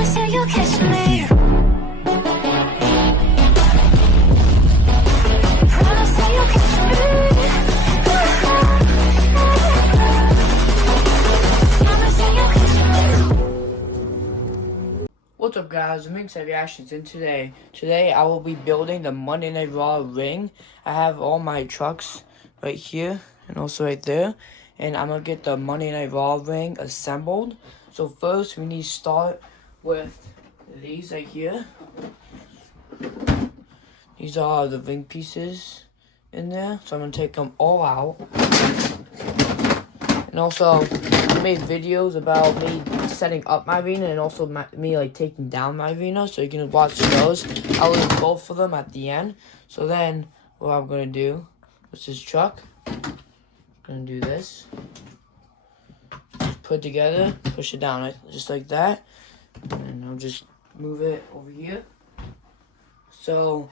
Promise you you'll catch me. Promise you you'll catch me. Promise you you'll catch me. What's up, guys? Ringside-Reactions, and today I will be building the Monday Night Raw ring. I have all my trucks right here and also right there, and I'm gonna get the Monday Night Raw ring assembled. So first we need to start with these right here. These are the ring pieces in there, so I'm gonna take them all out. And also, I made videos about me setting up my arena and also me like taking down my arena, so you can watch those. I'll leave both of them at the end. So then, what I'm gonna do with this truck, I'm gonna do this. Just put it together, push it down, right? Just like that, and I'll just move it over here. So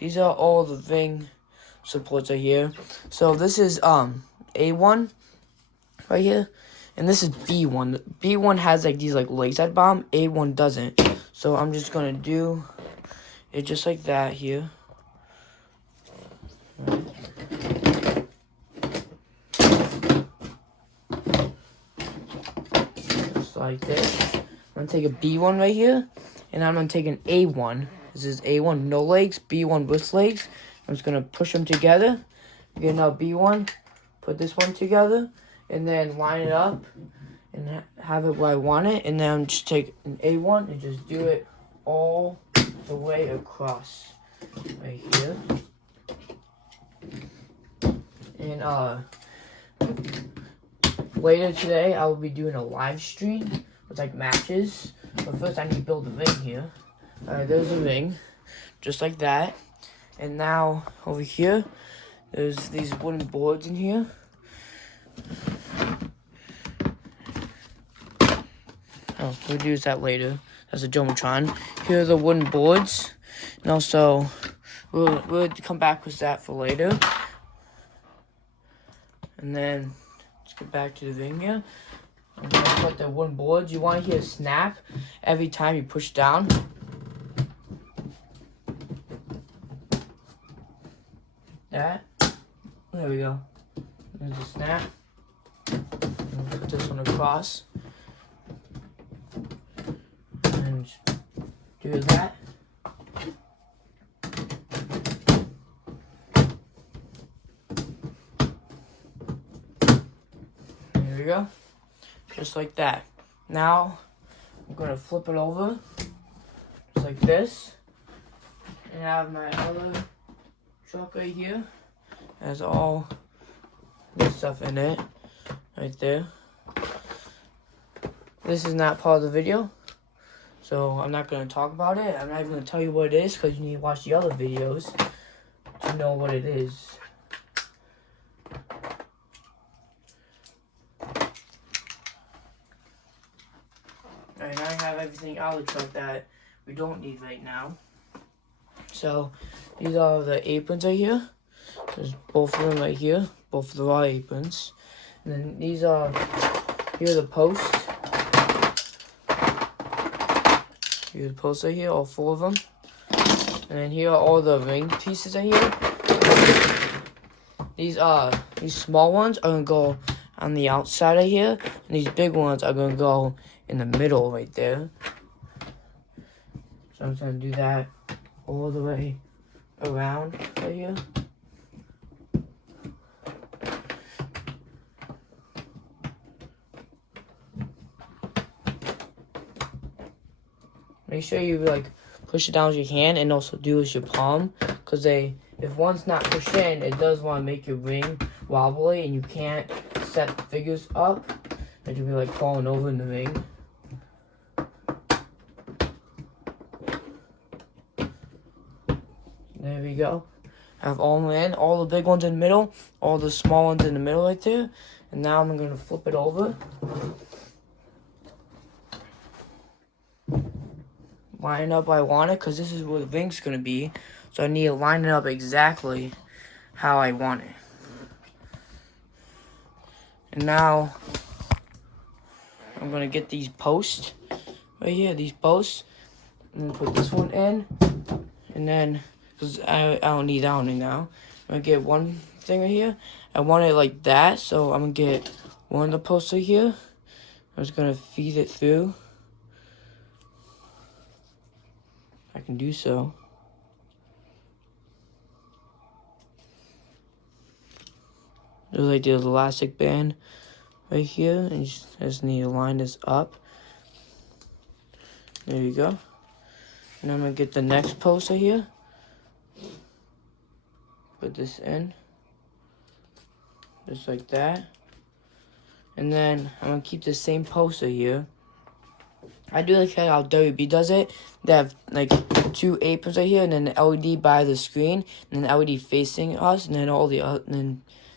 these are all the ring supports right here. So this is A1 right here, and this is B1. B1 has like these like legs at bottom. A1 doesn't. So I'm just gonna do it just like that here. Right. Just like this. I'm gonna take a B1 right here, and I'm gonna take an A1. This is A1 no legs, B1 with legs. I'm just gonna push them together. Get another B1, put this one together, and then line it up and have it where I want it, and then just take an A1 and just do it all the way across right here. And later today I will be doing a live stream with like matches, but first I need to build a ring here. Alright, there's a ring just like that, and now over here there's these wooden boards in here. Oh, we'll use that later. That's a Jomatron. Here are the wooden boards. And also, we'll come back with that for later. And then, let's get back to the ring here. I'm going to put the wooden boards. You want to hear a snap every time you push down. That. There we go. There's a snap. Put this one across. And do that. There we go. Just like that. Now, I'm going to flip it over. Just like this. And I have my other truck right here. It has all this stuff in it. Right there. This is not part of the video, so I'm not going to talk about it. I'm not even going to tell you what it is, because you need to watch the other videos to know what it is. Alright, now I have everything out of the truck that we don't need right now. So, these are the aprons right here. There's both of them right here. Both of the raw aprons. And then these are, here are the posts. Here's the posts right here, all four of them. And then here are all the ring pieces right here. These small ones are gonna go on the outside right here, and these big ones are gonna go in the middle right there. So I'm just gonna do that all the way around right here. Make sure you like push it down with your hand and also do with your palm, because if one's not pushed in, it does want to make your ring wobbly, and you can't set the figures up, and you'll be like falling over in the ring. There we go. I have all in, all the big ones in the middle, all the small ones in the middle right there, and now I'm gonna flip it over. Line up I want it, because this is where the ring's going to be. So I need to line it up exactly how I want it. And now I'm going to get these posts right here, these posts. I'm gonna put this one in, and then, because I don't need that one now. I'm gonna get one thing right here. I want it like that, so I'm gonna get one of the posts right here. I'm just gonna feed it through. I can do so. There's like this elastic band right here, and you just need to line this up. There you go. And I'm gonna get the next poster here. Put this in. Just like that. And then I'm gonna keep the same poster here. I do like how WB does it. They have like 2 aprons right here, and then the LED by the screen, and then the LED facing us, and then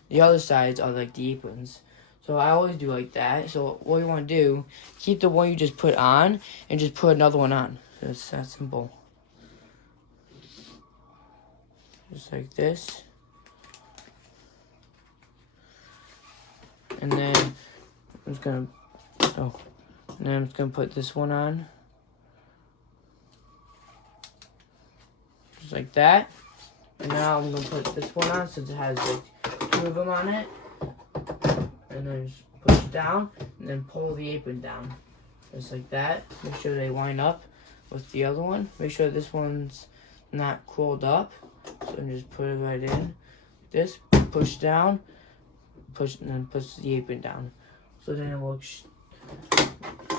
the other sides are like the aprons. So I always do like that. So what you want to do, keep the one you just put on, and just put another one on. It's that simple. Just like this. And then I'm just gonna put this one on. Just like that. And now I'm gonna put this one on since it has like 2 of them on it. And then just push down and then pull the apron down. Just like that. Make sure they line up with the other one. Make sure this one's not curled up. So just put it right in. This, push down, push, and then push the apron down. So then it looks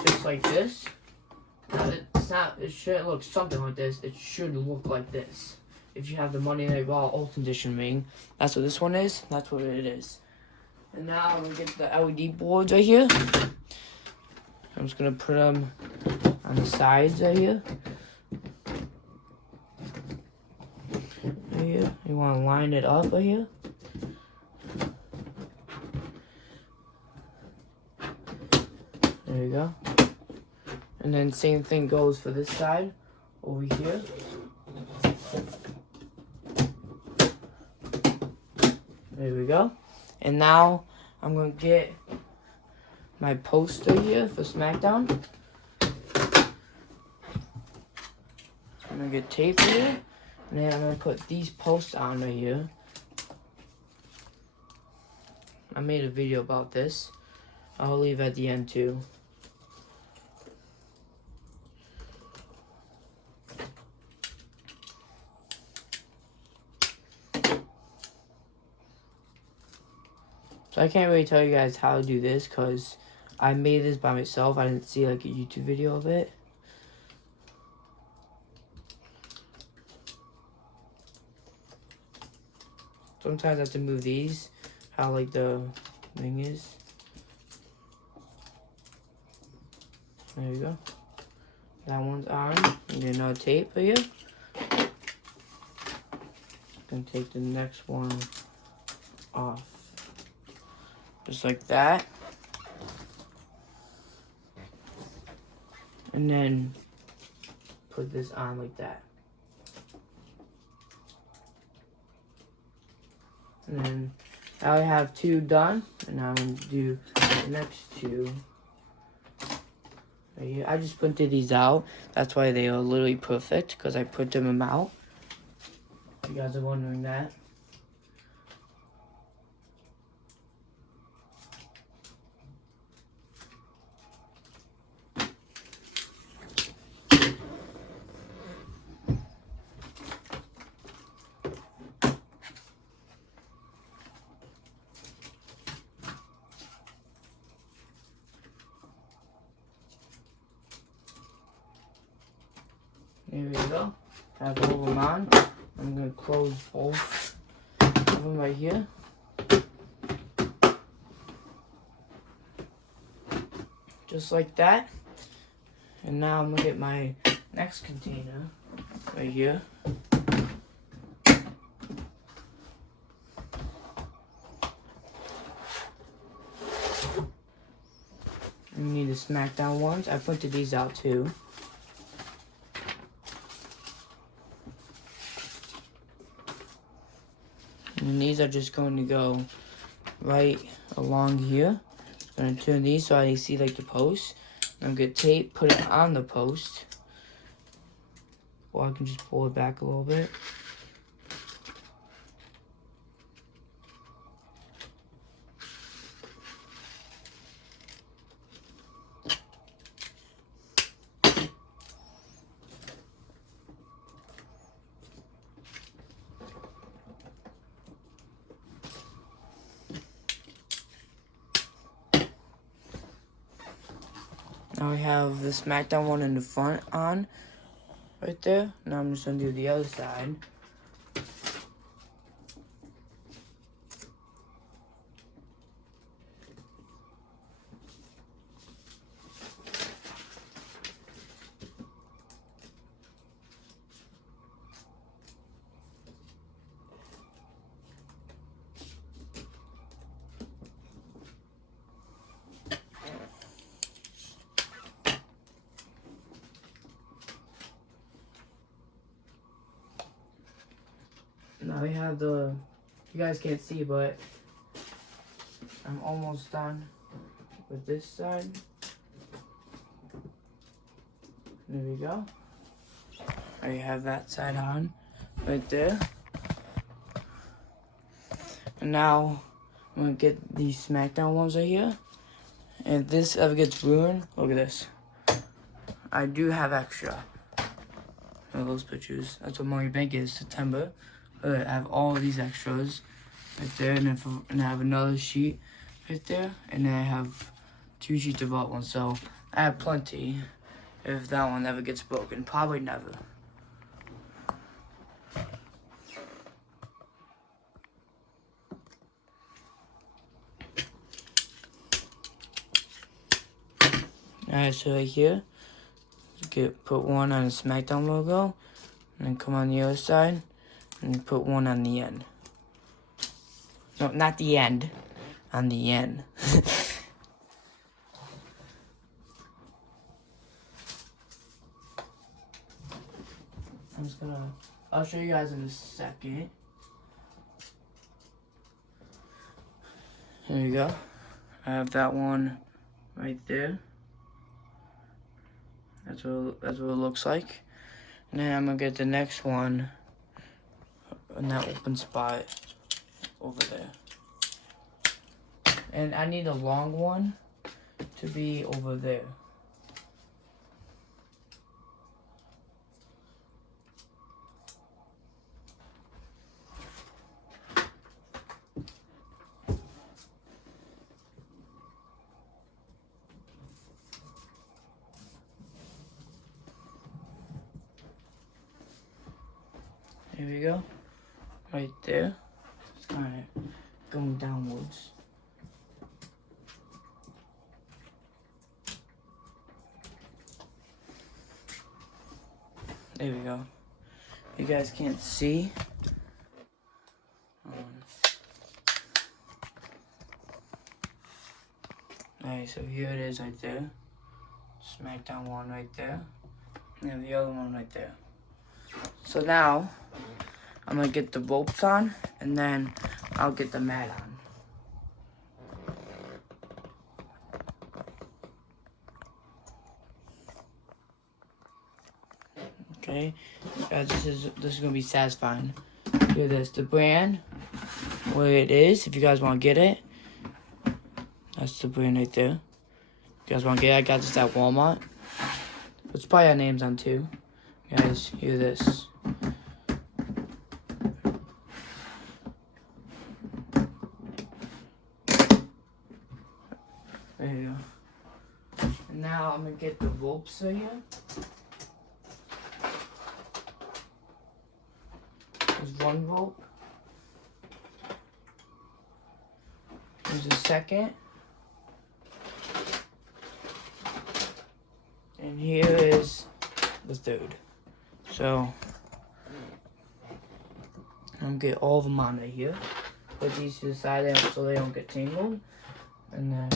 just like this. Now it should look something like this. It should look like this. If you have the Monday Night Raw Ultimate Edition ring, that's what this one is. That's what it is. And now I'm gonna get the LED boards right here. I'm just gonna put them on the sides right here. Right here. You want to line it up right here. There you go. And then same thing goes for this side over here. There we go. And now I'm going to get my poster here for Smackdown. I'm going to get tape here. And then I'm going to put these posts on right here. I made a video about this. I'll leave at the end too. So I can't really tell you guys how to do this because I made this by myself. I didn't see like a YouTube video of it. Sometimes I have to move these, how like the thing is. There you go. That one's on. And get another tape for you. Gonna take the next one off. Just like that. And then put this on like that. And then now I have 2 done. And now I'm going to do the next 2. Right here. I just printed these out. That's why they are literally perfect. Because I printed them out. If you guys are wondering that. There we go. Have all of them on. I'm going to close both of them right here. Just like that. And now I'm going to get my next container right here. You need the Smackdown ones. I printed these out too. And these are just going to go right along here. I'm going to turn these so I see like the posts. I'm gonna get tape, put it on the post. Or I can just pull it back a little bit. Now we have the Smackdown one in the front on, right there. Now I'm just gonna do the other side. Now we have the, you guys can't see, but I'm almost done with this side. There we go. I have that side on, right there. And now I'm gonna get these Smackdown ones right here. And if this ever gets ruined, look at this. I do have extra. Look at those pictures. That's what Money Bank is, September. I have all of these extras right there, and I have another sheet right there, and then I have 2 sheets of art ones, so I have plenty if that one ever gets broken. Probably never. Alright, so right here, put one on the Smackdown logo, and then come on the other side, and put one on the end. No, not the end. On the end. I'm just gonna, I'll show you guys in a second. Here you go. I have that one right there. That's what it looks like. And then I'm gonna get the next one in that open spot over there. And I need a long one to be over there. Here we go. Right there. It's kind of going downwards. There we go. You guys can't see. Alright, so here it is right there. Smackdown one right there. And the other one right there. So now, I'm gonna get the ropes on, and then I'll get the mat on. Okay, guys, this is gonna be satisfying. Here, this the brand, where it is. If you guys want to get it, that's the brand right there. If you guys want to get it, I got this at Walmart. Let's probably our names on too. Guys, hear this. There you go. And now I'm gonna get the ropes right here. There's one rope. There's a second. And here is the third. So I'm gonna get all of them on right here. Put these to the side so they don't get tangled. And then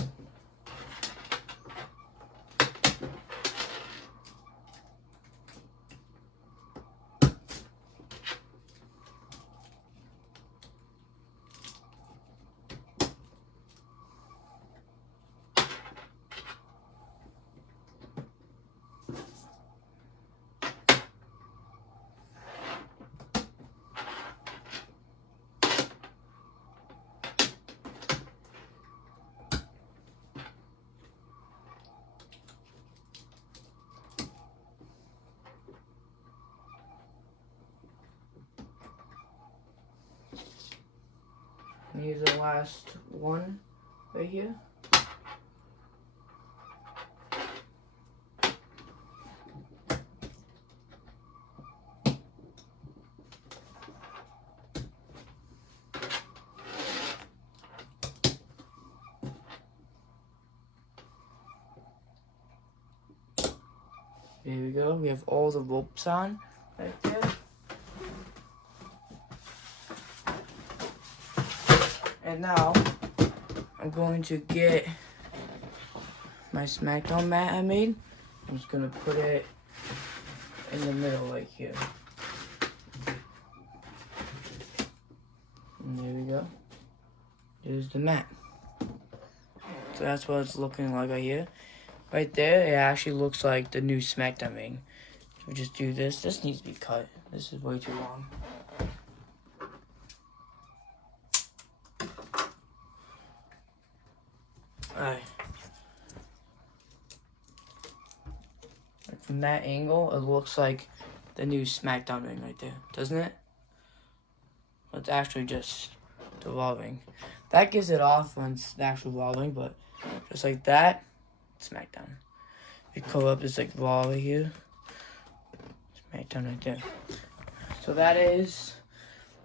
And here's the last one right here. Here we go. We have all the ropes on right there. And now I'm going to get my Smackdown mat I made. I'm just gonna put it in the middle right here. And there we go. There's the mat. So that's what it's looking like right here. Right there, it actually looks like the new Smackdown ring. So we just do this. This needs to be cut. This is way too long. Alright. From that angle, it looks like the new Smackdown ring right there, doesn't it? It's actually just revolving. That gives it off when it's actually revolving, but just like that, Smackdown. You come up, it's like raw right here. Smackdown right there. So that is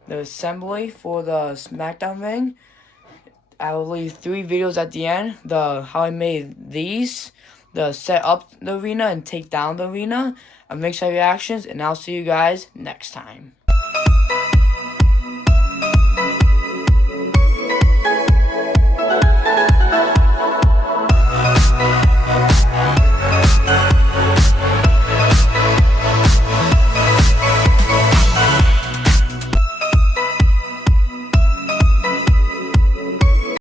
the assembly for the Smackdown ring. I will leave 3 videos at the end. How I made these, the set up the arena and take down the arena, Ringside-Reactions, and I'll see you guys next time.